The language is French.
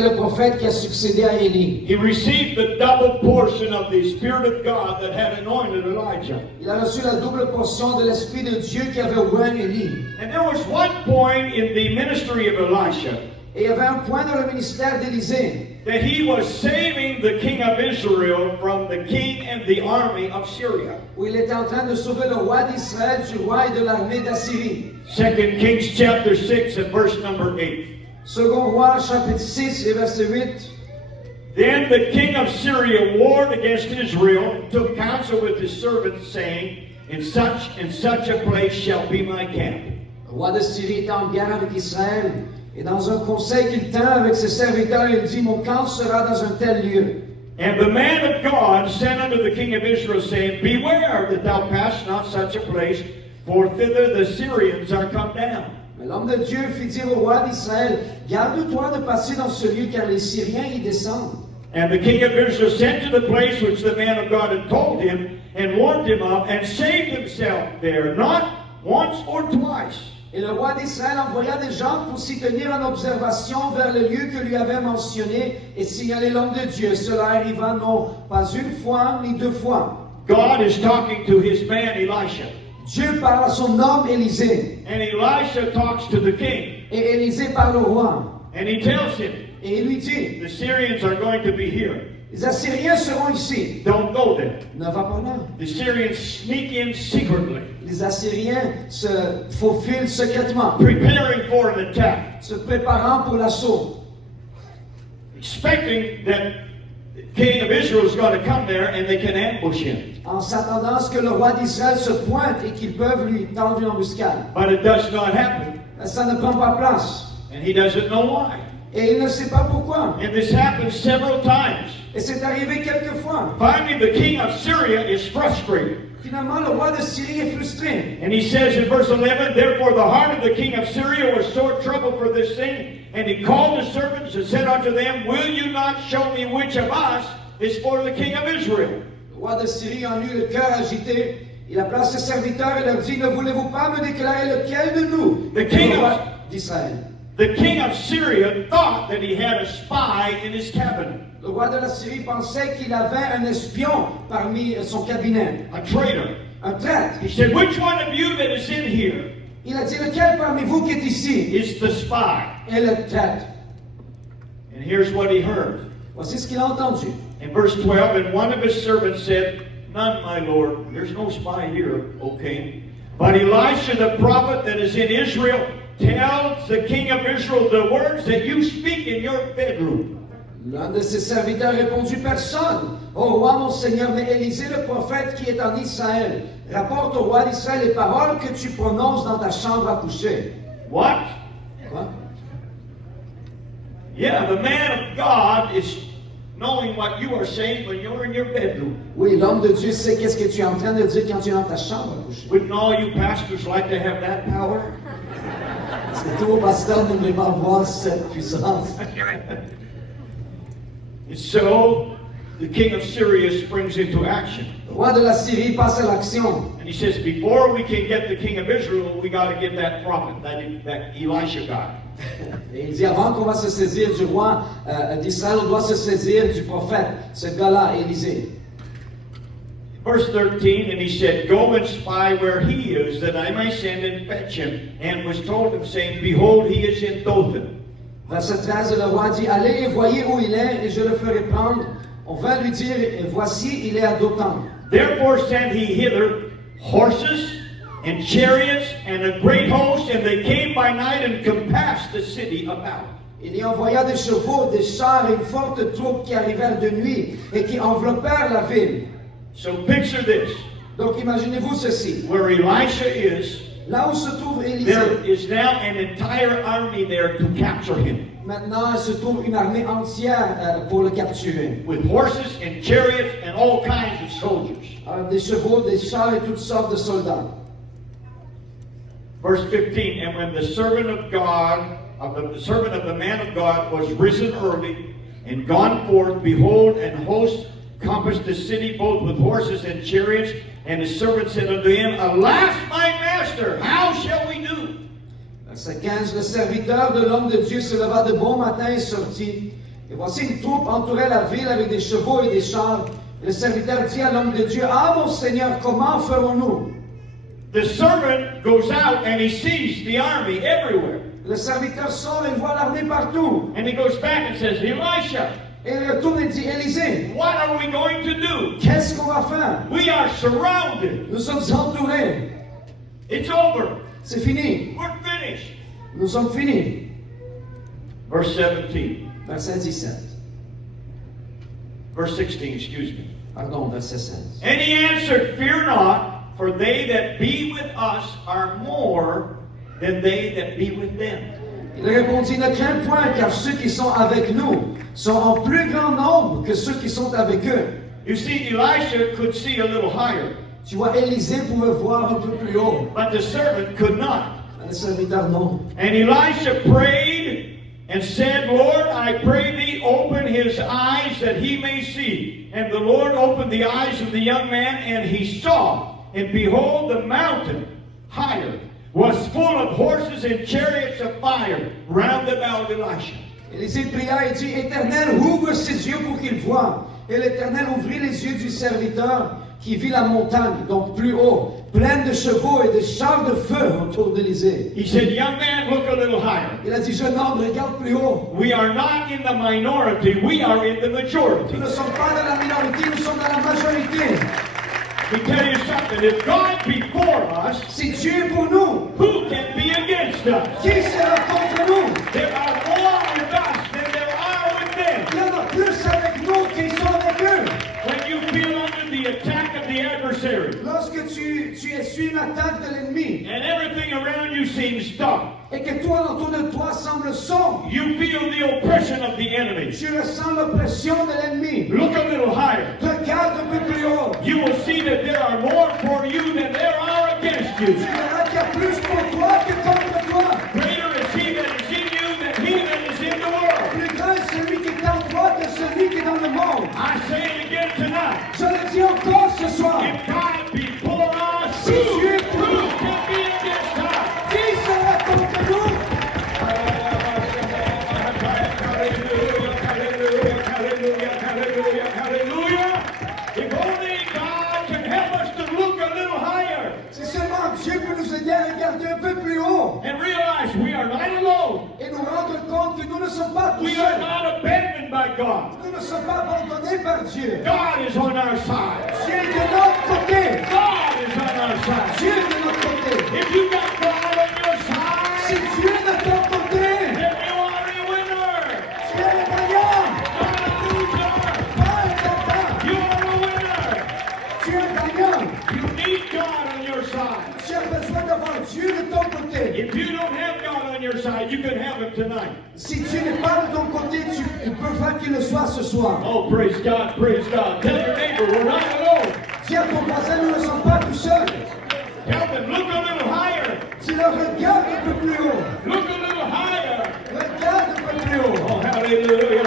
le prophète qui a succédé à Élie. He received the double portion of the Spirit of God that had anointed Elijah. Il a reçu la double portion de l'Esprit de Dieu qui avait oint Élie. And there was one point in the ministry of Elisha Et il y avait un point dans le ministère d'Élisée that he was saving the king of Israel from the king and the army of Syria. où il était en train de sauver le roi d'Israël du roi et de l'armée d'Assyrie. 2 Kings chapter 6 and verse number 8. Second roi chapitre 6 et verset 8. Then the king of Syria warred against Israel and took counsel with his servants, saying, in such a place shall be my camp. Le roi de Syrie était en guerre avec Israël. Et dans un conseil qu'il tint avec ses serviteurs, il dit, mon camp sera dans un tel lieu. And the man of God sent unto the king of Israel, saying, beware that thou pass not such a place, for thither the Syrians are come down. Mais l'homme de Dieu fit dire au roi d'Israël, garde-toi de passer dans ce lieu, car les Syriens y descendent. And the king of Israel sent to the place which the man of God had told him, and warned him of, and saved himself there, not once or twice. Et le roi d'Israël envoya des gens pour s'y tenir en observation vers le lieu que lui avait mentionné et signaler l'homme de Dieu. Cela arriva non pas une fois ni deux fois. God is talking to his man Elisha. Dieu parle à son homme Élisée. And Elisha talks to the king. Et Élisée parle au roi. And he tells him, Et il lui dit, the Syrians are going to be here. les Assyriens seront ici. Don't go there. Ne va pas là. The Syrians sneak in secretly, Les Assyriens se faufilent secrètement, preparing for an attack, se préparant pour l'assaut, expecting that the king of Israel is going to come there and they can ambush him. en s'attendant à ce que le roi d'Israël se pointe et qu'ils peuvent lui tendre une embuscade. But it does not happen, Mais ça ne prend pas place. and he doesn't know why. Et il ne sait pas pourquoi. And this happens several times. Et c'est arrivé quelques fois. Finally, the king of Syria is frustrated. Finalement, le roi de Syrie est frustré. And he says in verse 11, therefore the heart of the king of Syria was sore troubled for this thing. And he called the servants and said unto them, will you not show me which of us is for the king of Israel? Le roi de Syrie en eut le cœur agité. Il appela ses serviteurs et leur dit, ne voulez-vous pas me déclarer lequel de nous The est king le of- roi d'Israël? The king of Syria thought that he had a spy in his cabinet, Le roi de la Syrie pensait qu'il avait un espion parmi son cabinet, a traitor. un traître. He said, which one of you that is in here Il a dit, lequel parmi vous qui est ici is the spy? est le traître? And here's what he heard. Voici ce qu'il a entendu. In verse 12, and one of his servants said, none, my lord, there's no spy here, O king. But Elisha the prophet that is in Israel tells the king of Israel the words that you speak in your bedroom. L'un de ses serviteurs répondit, personne. Ô roi, mon Seigneur, mais Élisée, le prophète qui est en Israël, rapporte au roi d'Israël les paroles que tu prononces dans ta chambre à coucher. What? Quoi? Yeah, the man of God is knowing what you are saying when you're in your bedroom. Oui, l'homme de Dieu sait qu'est-ce que tu es en train de dire quand tu es dans ta chambre à coucher. Wouldn't all you pastors like to have that power? Est-ce que tous vos pasteurs n'aimeraient pas avoir cette puissance? And so the king of Syria springs into action. Le roi de la Syrie passe à l'action. And he says, before we can get the king of Israel, we got to get that prophet, that Elisha guy. Et il dit, avant qu'on va se saisir du roi d'Israël, on doit se saisir du prophète, ce gars-là, Élisée. Verse 13, and he said, go and spy where he is, that I may send and fetch him. And was told him, saying, behold, he is in Dothan. Verset 13, le roi dit, allez et voyez où il est, et je le ferai prendre. On vint lui dire, et voici, il est à Dothan. Therefore sent he hither horses and chariots and a great host, and they came by night and compassed the city about. Il y envoya des chevaux, des chars et une forte troupe qui arrivèrent de nuit et qui enveloppèrent la ville. So picture this. Donc imaginez-vous ceci. Where Elisha is, Là où se trouve there Élisée, is now an entire army there to capture him. maintenant il se trouve une armée entière pour le capturer. With horses and chariots and all kinds of soldiers. Des chevaux, des chars et toutes sortes de soldats. Verse 15, and when the servant of God, the servant of the man of God was risen early and gone forth, behold, an host compassed the city both with horses and chariots, and his servant said unto him, alas, my master, how shall we do? Verset 15, le serviteur de l'homme de Dieu se leva de bon matin et sortit. Et voici une troupe entourait la ville avec des chevaux et des chars. Et le serviteur dit à l'homme de Dieu, ah mon Seigneur, comment ferons-nous? The servant goes out and he sees the army everywhere. Le serviteur sort et voit l'armée partout. And he goes back and says, Elisha, Et il retourne et dit, Élisée, what are we going to do? qu'est-ce qu'on va faire? We are surrounded. Nous sommes entourés. It's over. C'est fini. We're finished. Nous sommes finis. Verse 17. Verset 17. Verse 16, excuse me. Pardon, verset 16. And he answered, fear not, for they that be with us are more than they that be with them. Il répondit, ne crains point, car ceux qui sont avec nous sont en plus grand nombre que ceux qui sont avec eux. You see, Elisha could see a little higher, Tu vois, Élisée pouvait voir un peu plus haut. but the servant could not. Le serviteur, non. And Elisha prayed and said, Lord, I pray thee, open his eyes that he may see. And the Lord opened the eyes of the young man, and he saw. And behold, the mountain higher was full of horses and chariots of fire round about Elisha. Élisée pria et dit, Éternel, ouvre ses yeux pour qu'il voie. Et l'Éternel ouvrit les yeux du serviteur qui vit la montagne, donc plus haut, pleine de chevaux et de chars de feu autour d'Élisée. He said, young man, look a little higher. Il a dit, jeune homme, regarde plus haut. We are not in the minority, we are in the majority. Nous ne sommes pas dans la minorité, nous sommes dans la majorité. Let me tell you something, if God be for us, Si Dieu est pour nous, who can be against us? qui sera contre nous? There are more with us than there are with them. Il y en a plus avec nous qu'ils sont avec eux. When you feel under the attack of the adversary, Lorsque tu essuies une attaque de l'ennemi and everything around you seems dark, et que tout autour de toi semble sombre, you feel the oppression of the enemy. tu ressens l'oppression de l'ennemi. Look a little higher. Regarde un peu plus haut. You will see that there are more for you than there are against Tu you. verras qu'il y a plus pour toi que contre toi. Greater is he that is in you than he that is in the world. Plus grand est celui qui est en toi que celui qui est dans le monde. I say it again tonight. Je le dis encore ce soir. If God be for us, Si Dieu est pour who nous, can be against us? qui sera contre nous? Hallelujah, hallelujah, hallelujah, hallelujah, hallelujah. If only God can help us to look a little higher Si seulement Dieu peut nous aider à regarder un peu plus haut and realize we are not alone. et nous rendre compte que nous ne sommes pas tout We are seuls. not abandoned by God. Nous ne sommes pas abandonnés par Dieu. God is on our side. Dieu est de notre côté. God is on our side. Dieu est de notre côté. If you got God on your Si side, Dieu est de ton côté, then you are a winner. tu es le gagnant. Not a loser. Pas un perdant. You are a winner. Tu es un gagnant. You need God on your side. Tu as besoin d'avoir Dieu de ton côté. If you don't have God on your side, you can have Him tonight. Si Dieu n'est pas de ton côté, tu peux faire qu'il le soit ce soir. Oh, praise God, praise God. Tell your neighbor, we're not alone. Dis à ton voisin, nous ne sommes pas tout seuls. Tell them, look a little higher. Si le regard un peu plus haut, Look a little higher. regarde un peu plus haut. Oh, hallelujah.